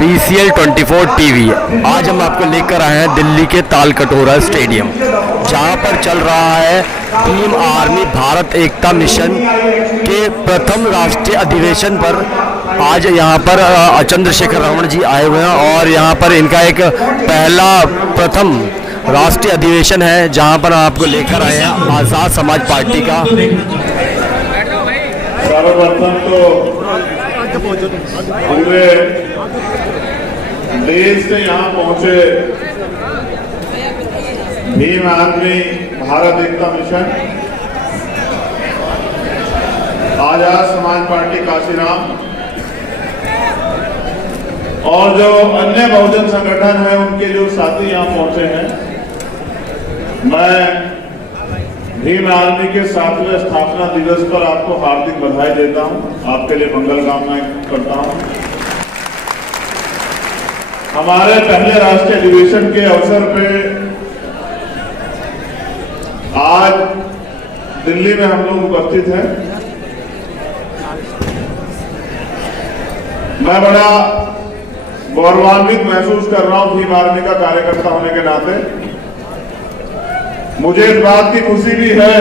BCL 24 TV. आज हम आपको लेकर आए हैं दिल्ली के तालकटोरा स्टेडियम, जहां पर चल रहा है भीम आर्मी भारत एकता मिशन के प्रथम राष्ट्रीय अधिवेशन पर। आज यहां पर चंद्रशेखर रमण जी आए हुए हैं और यहां पर इनका एक पहला प्रथम राष्ट्रीय अधिवेशन है, जहां पर आपको लेकर आए हैं आजाद समाज पार्टी का। सर्वप्रथम तो पूरे देश से यहाँ पहुंचे भीम आर्मी भारत एकता मिशन, आजाद समाज पार्टी काशीराम और जो अन्य बहुजन संगठन है उनके जो साथी यहाँ पहुंचे हैं, मैं भीम आर्मी के 7वें स्थापना दिवस पर आपको हार्दिक बधाई देता हूं, आपके लिए मंगल कामनाएं करता हूं। हमारे पहले राष्ट्रीय अधिवेशन के अवसर पे आज दिल्ली में हम लोग उपस्थित हैं। मैं बड़ा गौरवान्वित महसूस कर रहा हूं भीम आर्मी का कार्यकर्ता होने के नाते। मुझे इस बात की खुशी भी है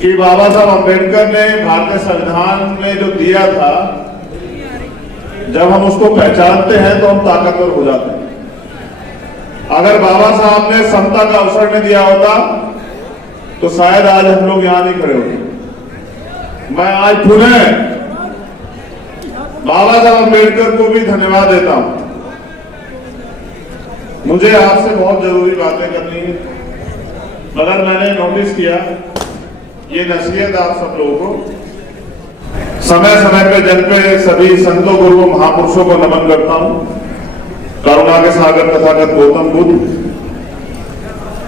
कि बाबा साहब अम्बेडकर ने भारतीय संविधान में जो दिया था, जब हम उसको पहचानते हैं तो हम ताकतवर हो जाते हैं। अगर बाबा साहब ने समता का अवसर नहीं दिया होता तो शायद आज हम लोग यहां नहीं खड़े होते। मैं आज पुनः बाबा साहब अम्बेडकर को भी धन्यवाद देता हूं। मुझे आपसे बहुत जरूरी बातें करनी है, मगर मैंने नोटिस किया ये नसीहत आप सब लोगों को, समय समय पे जल पे सभी संतों गुरुओं महापुरुषों को नमन करता हूं। करुणा के सागर तथागत गौतम बुद्ध,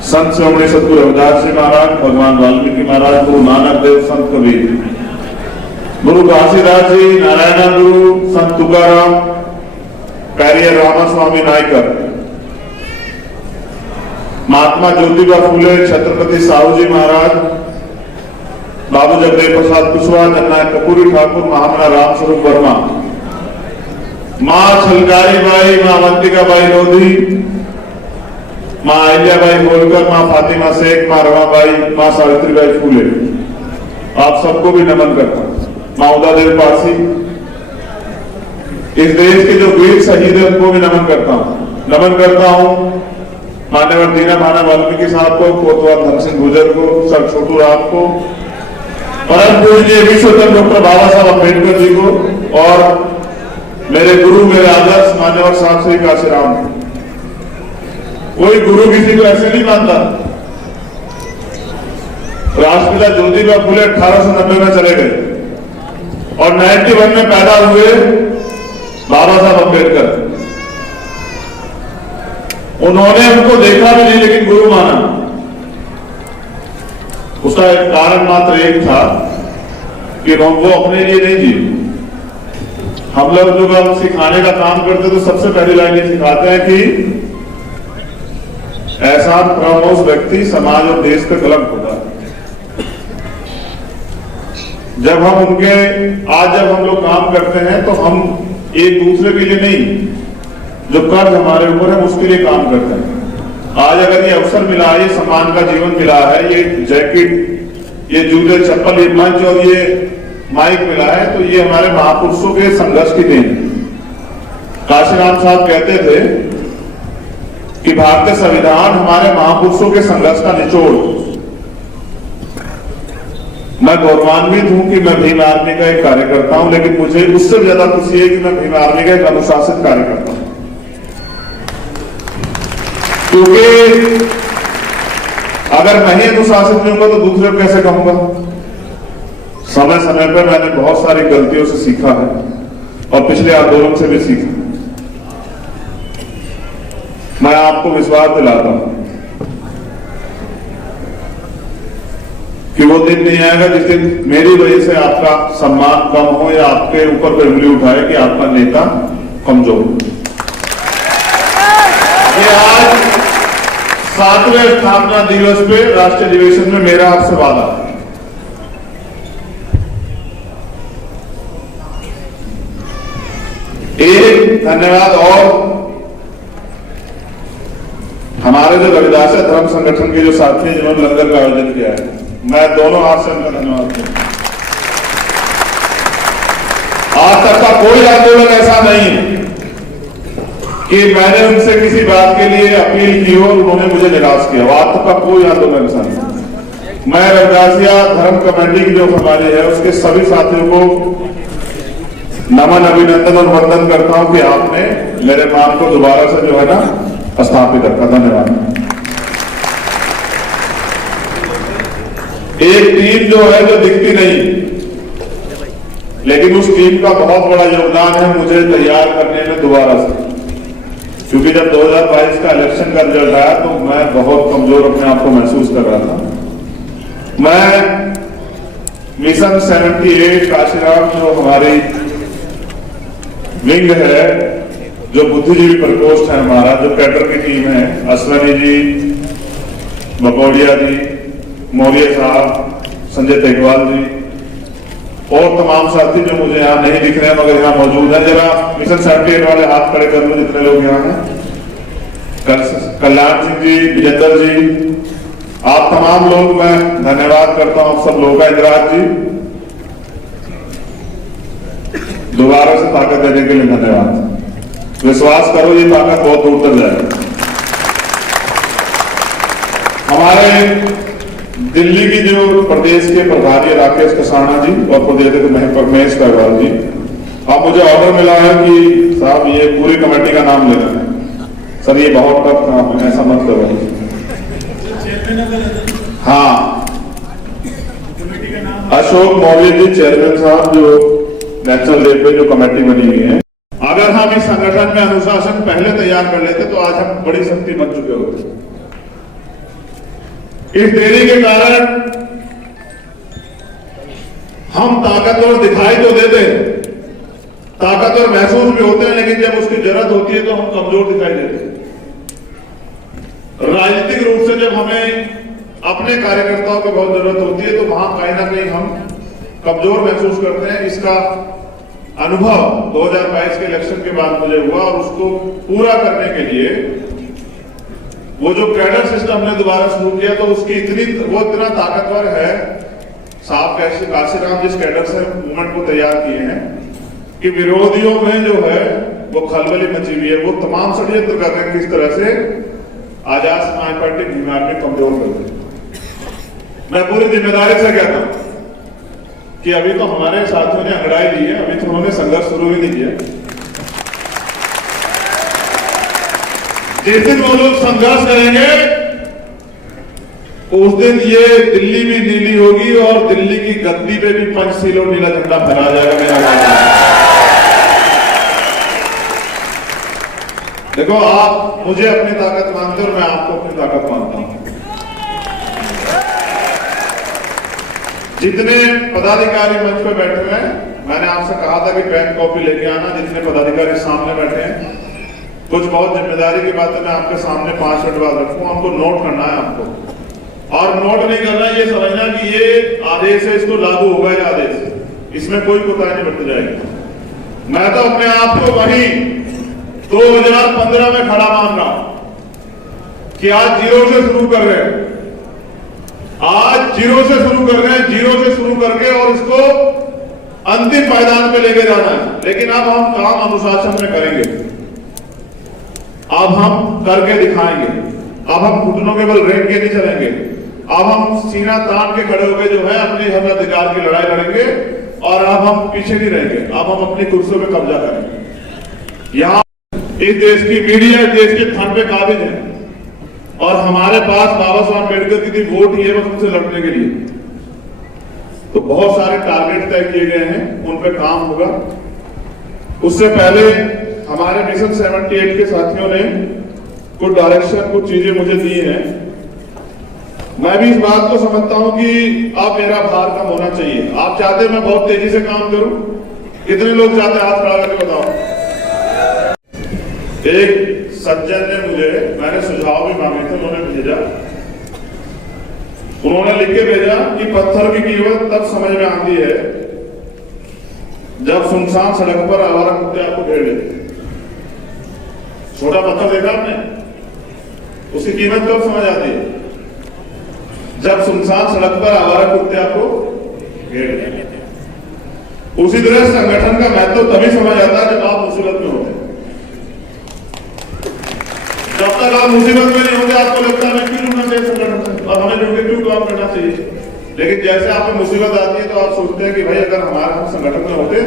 संत शिरोमणि सद्गुरु रविदास जी महाराज, भगवान वाल्मीकि महाराज, गुरु नानक देव, संत कबीर, गुरु घासीदास जी, नारायण गुरु, संत तुकाराम, पैरियर रामास्वामी नायकर, महात्मा ज्योतिबा फूले, छत्रपति साहू जी महाराज, बाबू जगदेव प्रसाद कुशवाहा, जननायक कपूरी ठाकुर, महामना राम स्वरूप वर्मा, मां छलकारी बाई, मां अवंतिका बाई लोधी, मां अहिल्याबाई होलकर, मां फातिमा शेख, मां रमाबाई, मां सावित्रीबाई फूले, आप सबको भी नमन करता हूं। मां उदा देव पारसी, इस देश के जो वीर शहीद है उनको भी नमन करता हूं। मान्यवर दीना भाना वाल्मीकि साहब को, कोतवाल धन सिंह गुर्जर को, सर छोटू राम को, परम पूज्य विश्वोत्तम डॉक्टर बाबा साहब अम्बेडकर जी को और मेरे गुरु, मेरे आदर्श मान्यवर साहब श्री काशीराम को। कोई गुरु किसी को ऐसे नहीं मानता। राष्ट्रपिता ज्योतिबा फूले 1890 में चले गए और 91 में पैदा हुए बाबा साहब अम्बेडकर। उन्होंने उनको देखा भी नहीं लेकिन गुरु माना। उसका एक कारण मात्र एक था कि वो अपने लिए नहीं जी। हम लोग जो हम सिखाने का काम करते तो सबसे पहली लाइन ये सिखाते हैं कि ऐसा खामोश व्यक्ति समाज और देश पे कलंक होता है। जब हम लोग काम करते हैं तो हम एक दूसरे के लिए नहीं, जो कर्ज हमारे ऊपर है उसके लिए काम करते हैं। आज अगर ये अवसर मिला है, ये सम्मान का जीवन मिला है, ये जैकेट, ये जूते चप्पल, ये मंच और ये माइक मिला है, तो ये हमारे महापुरुषों के संघर्ष की देन है। काशीराम साहब कहते थे कि भारतीय संविधान हमारे महापुरुषों के संघर्ष का निचोड़। मैं गौरवान्वित हूं कि मैं भीम आर्मी का एक कार्यकर्ता हूं, लेकिन मुझे उससे ज्यादा खुशी है कि मैं भीम आर्मी का एक अनुशासित कार्यकर्ता हूं। क्योंकि अगर मैं ही अनुशासित नहीं होगा तो दूसरे को कैसे कहूंगा। समय समय पर मैंने बहुत सारी गलतियों से सीखा है और पिछले आंदोलन से भी सीखा। मैं आपको विश्वास दिलाता हूं कि वो दिन नहीं आएगा जिस दिन मेरी वजह से आपका सम्मान कम हो या आपके ऊपर कोई उंगली उठाए कि आपका नेता कमजोर। ये आज 7वें स्थापना दिवस पे राष्ट्रीय अधिवेशन में मेरा आपसे वादा है एक धन्यवाद और हमारे जो रविदास धर्म संगठन के जो साथी हैं जिन्होंने लंगर का आयोजन किया है, मैं दोनों हाथ से उनका धन्यवाद करता हूं। आज तक का कोई आंदोलन ऐसा नहीं है कि मैंने उनसे किसी बात के लिए अपील की हो और उन्होंने मुझे निराश किया। आज तक का कोई आंदोलन ऐसा नहीं। मैं रविदासिया धर्म कमेटी की जो हमारी है उसके सभी साथियों को नमन, अभिनंदन और वंदन करता हूं कि आपने मेरे मान को दोबारा से जो है ना स्थापित रखा। धन्यवाद। एक टीम जो है जो दिखती नहीं, लेकिन उस टीम का बहुत बड़ा योगदान है मुझे तैयार करने में दोबारा से, क्योंकि जब 2022 का इलेक्शन का रिजल्ट आया तो मैं बहुत कमजोर अपने आप को महसूस कर रहा था। मैं मिशन 78 काशीराम जो हमारी विंग है, जो बुद्धिजीवी प्रकोष्ठ है हमारा, जो कैडर की टीम है, अश्वनी जी, बकौड़िया जी, मौर्य साहब, संजय तेगवाल जी और तमाम साथी जो मुझे यहाँ नहीं दिख रहे हैं मगर यहाँ मौजूद है, जरा मिशन 78 वाले हाथ खड़े कर लो जितने लोग यहाँ हैं। कल्याण सिंह जी, विजेंद्र जी, आप तमाम लोग मैं धन्यवाद करता हूं। आप सब लोग का इंदिराज जी, दोबारा से ताकत देने के लिए धन्यवाद। विश्वास करो ये ताकत बहुत दूर तक जाएगी। हमारे दिल्ली की जो प्रदेश के प्रभारी राकेश कसाना जी और प्रदेश महेश करवाल जी, अब मुझे ऑर्डर मिला है कि साहब ये पूरी कमेटी का नाम लेना है। सर ये बहुत टफ काम है, ऐसा मत करो। हाँ, अशोक मौर्य जी चेयरमैन साहब जो नेशनल डे पे जो कमेटी बनी हुई है, अगर हम इस संगठन में अनुशासन पहले तैयार कर लेते तो आज हम बड़ी शक्ति बन चुके होते। इस देरी के कारण हम ताकतवर दिखाई तो देते, ताकतवर महसूस भी होते हैं, लेकिन जब उसकी जरूरत होती है तो हम कमजोर दिखाई देते हैं। राजनीतिक रूप से जब हमें अपने कार्यकर्ताओं की बहुत जरूरत होती है तो वहां कहीं ना कहीं हम कमजोर महसूस करते हैं। इसका अनुभव 2022 के इलेक्शन के बाद मुझे हुआ और उसको पूरा करने के लिए वो जो कैडर सिस्टम हमने दोबारा शुरू किया तो उसकी वो इतना ताकतवर है। साहब काशीराम जिस कैडर से मूवमेंट को तैयार किए हैं कि विरोधियों में जो है वो खलबली मची हुई है। वो तमाम षड्यंत्र कर रहे हैं किस तरह से आजाद समाज पार्टी भीमार में कमजोर कर दे। मैं पूरी जिम्मेदारी से कहता हूं कि अभी तो हमारे साथियों ने अंगड़ाई ली है, अभी तो उन्होंने संघर्ष शुरू ही नहीं किया। जिस दिन वो लोग संघर्ष करेंगे उस दिन ये दिल्ली भी नीली होगी और दिल्ली की गद्दी पे भी पंचशील और नीला झंडा फहरा जाएगा। मेरा वादा देखो, आप मुझे अपनी ताकत मानते हो और मैं आपको अपनी ताकत मानता हूं। जितने पदाधिकारी मंच पे बैठे हुए हैं, मैंने आपसे कहा था कि पेन कॉपी लेके आना। जितने पदाधिकारी सामने बैठे हैं, कुछ बहुत जिम्मेदारी की बात है, मैं आपके सामने 5 मिनट बाद रखूंगा। हमको नोट करना है आपको, और नोट नहीं करना ये समझना कि ये आदेश है, इसको लागू होगा ये आदेश, इसमें कोई कोताही नहीं बरती जाएगी। मैं तो अपने आप को वही 2015 में खड़ा मान रहा हूं कि आज जीरो से शुरू कर रहे हैं, आज जीरो से शुरू कर रहे हैं, जीरो से शुरू करके और इसको अंतिम पायदान पे लेके जाना है। लेकिन अब हम काम अनुशासन में करेंगे, अब हम करके दिखाएंगे, अब हम घुटनों के बल रेंग के नहीं चलेंगे, अब हम सीना तान के खड़े होकर जो है अपने हक अधिकार की लड़ाई लड़ेंगे और अब हम पीछे नहीं रहेंगे। अब हम अपनी कुर्सियों पे कब्जा करेंगे। यहाँ इस देश की मीडिया इस देश के थान पे काबिज है और हमारे पास बाबा साहब अम्बेडकर की भी वोट ही है बस उनसे लड़ने के लिए। तो बहुत सारे टारगेट तय किए गए हैं, उन पे काम होगा। उससे पहले हमारे मिशन 78 के साथियों ने कुछ डायरेक्शन, कुछ चीजें मुझे दी हैं। मैं भी इस बात को समझता हूं कि अब मेरा भार कम होना चाहिए। आप चाहते मैं बहुत तेजी से काम करूं? कितने लोग चाहते हैं? हाथ खड़ा करके बताओ। एक सज्जन ने मुझे, मैंने सुझाव भी मांगे थे, उन्होंने भेजा, उन्होंने लिख के भेजा कि पत्थर की कीमत तब समझ में आती है जब सुनसान सड़क पर आवारा कुत्ते आपको घेर लेते हैं। छोटा पत्थर देखा आपने, उसकी कीमत कब समझ आती है? जब सुनसान सड़क पर आवारा कुत्ते आपको घेर लेते हैं। उसी तरह संगठन का महत्व तभी समझ आता है जब आप मुसीबत में होते हैं। जब तक आप मुसीबत में नहीं होते आपको लगता है क्यों जुड़ना चाहिए संगठन से और हमें जुड़ के क्यों काम करना चाहिए। लेकिन जैसे आप में मुसीबत आती है तो आप सोचते हैं कि भाई अगर हम संगठन में होते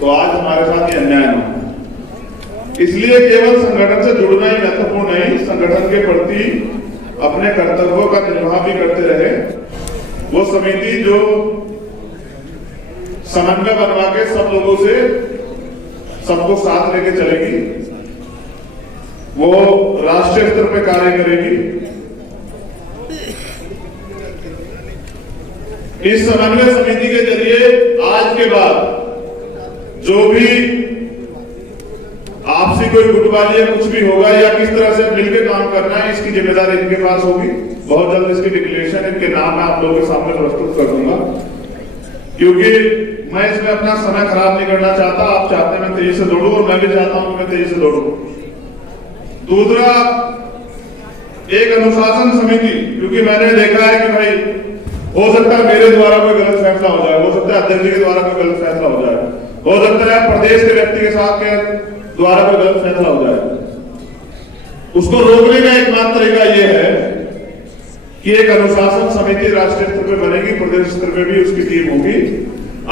तो आज हमारे साथ ये अन्याय न हो। इसलिए केवल संगठन से जुड़ना ही महत्वपूर्ण नहीं, संगठन के प्रति अपने कर्तव्यों का निर्वाह भी करते रहे। वो समिति जो समन्वय बनवा के सब लोगों से सबको साथ लेके चलेगी, वो राष्ट्रीय स्तर पे कार्य करेगी। इस समन्वय समिति के जरिए आज के बाद जो भी आपसी कोई गुटबाजी या कुछ भी होगा या किस तरह से मिलकर काम करना है, इसकी जिम्मेदारी इनके पास होगी। बहुत जल्द इसकी डिक्लेरेशन इनके नाम मैं आप लोगों के सामने प्रस्तुत कर दूंगा, क्योंकि मैं इसमें अपना समय खराब नहीं करना चाहता। आप चाहते हैं मैं तेजी से दौड़ूं और मैं भी चाहता हूं कि मैं तेजी से दौड़ूं। दूसरा, एक अनुशासन समिति, क्योंकि मैंने देखा है कि भाई हो सकता है मेरे द्वारा कोई गलत फैसला हो जाए, हो सकता है अध्यक्ष जी के द्वारा कोई गलत फैसला हो जाए, हो सकता है प्रदेश के व्यक्ति के साथ के द्वारा कोई गलत फैसला हो जाए। उसको रोकने का एकमात्र तरीका यह है कि एक अनुशासन समिति राष्ट्रीय स्तर पर बनेगी, प्रदेश स्तर पर भी उसकी टीम होगी।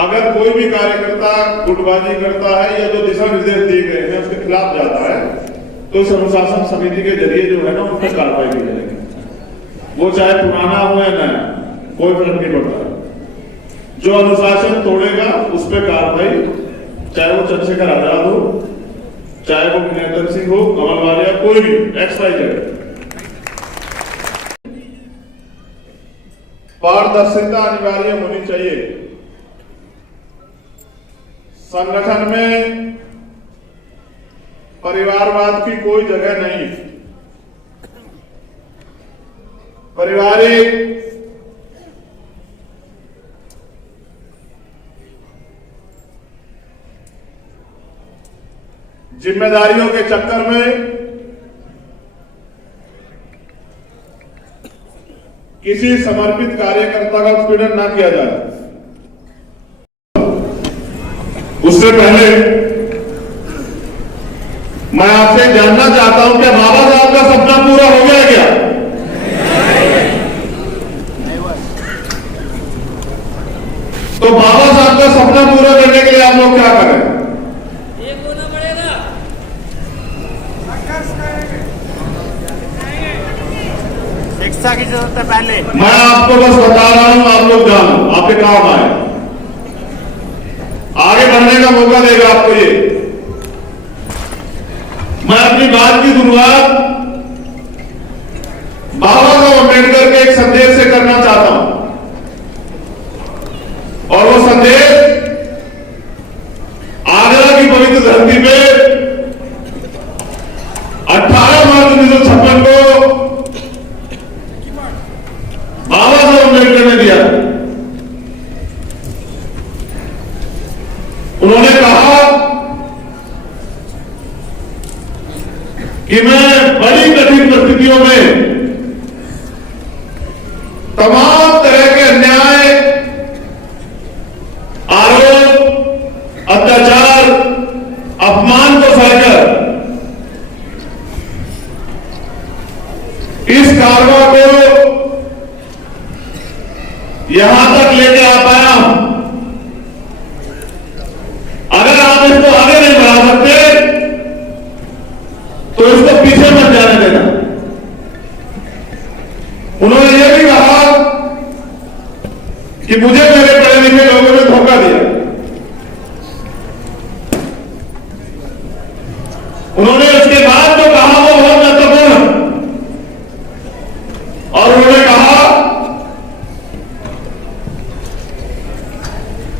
अगर कोई भी कार्यकर्ता गुटबाजी करता है या जो दिशा निर्देश दिए गए हैं उसके खिलाफ जाता है तो इस अनुशासन समिति के जरिए जो है ना उन पर कार्रवाई की जाएगी। वो चाहे पुराना हो या नया, कोई फर्क नहीं पड़ता। जो अनुशासन तोड़ेगा उस पर कार्रवाई, चाहे वो चंद्रशेखर आजाद हो, चाहे वो विनयतन सिंह हो, कमल वालिया, कोई भी XYZ। पारदर्शिता अनिवार्य होनी चाहिए। संगठन में परिवारवाद की कोई जगह नहीं। पारिवारिक जिम्मेदारियों के चक्कर में किसी समर्पित कार्यकर्ता का उत्पीड़न ना किया जाए। उससे पहले मैं आपसे जानना चाहता हूं कि बाबा साहब का सपना पूरा हो गया क्या? तो बाबा साहब का सपना पूरा करने के लिए आप लोग क्या करें? एक होना पड़ेगा। शिक्षा की जरूरत है पहले। मैं आपको बस बता रहा हूं, आप लोग जानो, आपके काम आए, आगे बढ़ने का मौका देगा आपको ये। मैं अपनी बात की शुरुआत बाबा साहब अम्बेडकर के एक संदेश से करना चाहता हूं, और वो संदेश आगरा की पवित्र धरती पे 18 मार्च 1956 को बाबा साहब अम्बेडकर ने दिया। उन्होंने कहा कि मैं बड़ी कठिन परिस्थितियों में तमाम तरह के अन्याय, आरोप, अत्याचार, अपमान को सहकर इस कारवां को यहां तक लेके आ पाया हूं। अगर आप इसको आगे नहीं बढ़ा सकते तो इसको पीछे मत जाने देना। उन्होंने यह भी कहा कि मुझे मेरे पढ़े लिखे लोगों ने धोखा दिया। उन्होंने उसके बाद जो कहा वो बहुत महत्वपूर्ण, और उन्होंने कहा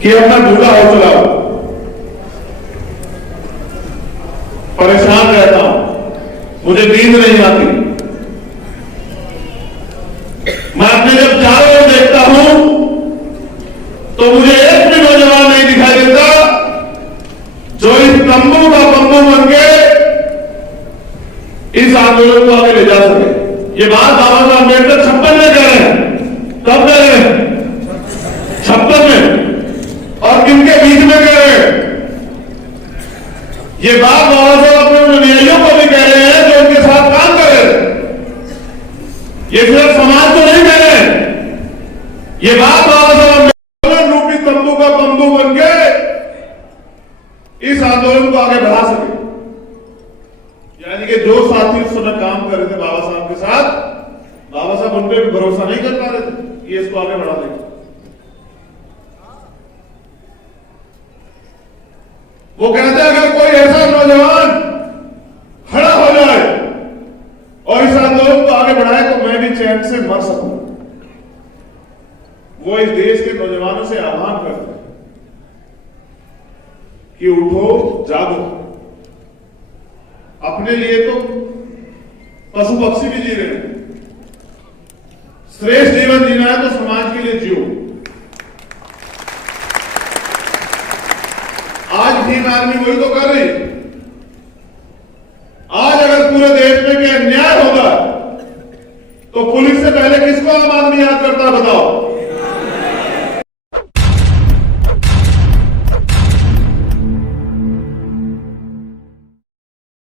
कि अब मैं बूढ़ा हो चुका हूं, परेशान रहता हूं, मुझे नींद नहीं आती, मैं अपने जब चारों ओर देखता हूं तो मुझे एक भी नौजवान नहीं दिखाई देता आंदोलन को आगे ले जा सके। ये बात बाबा साहब अम्बेडकर 56 में कह रहे हैं। कब कह रहे हैं? 56 में। और किनके बीच में कह रहे हैं? ये बात बाबा साहब अपने अनुयायियों को भी कह रहे हैं जो उनके साथ काम कर रहे थे। ये सिर्फ समाज को नहीं कह रहे हैं, ये बात बाबा साहब आंदोलन रूपी तंबू का बंबू बन के इस आंदोलन को आगे बढ़ा सके। यानी कि जो साथी उस समय काम कर रहे थे बाबा साहब के साथ, बाबा साहब उन पर भी भरोसा नहीं कर पा रहे थे ये इसको आगे बढ़ा देंगे। वो कहते हैं अगर कोई ऐसा नौजवान खड़ा हो जाए और इस आंदोलन को आगे बढ़ाए तो मैं भी चैन से मर सकूं। वो इस देश के नौजवानों से आह्वान करते हैं कि उठो, जागो। अपने लिए तो पशु पक्षी भी जी रहे हैं, श्रेष्ठ जीवन जीना है तो समाज के लिए जियो। आज भीम आर्मी वही तो कर रही है।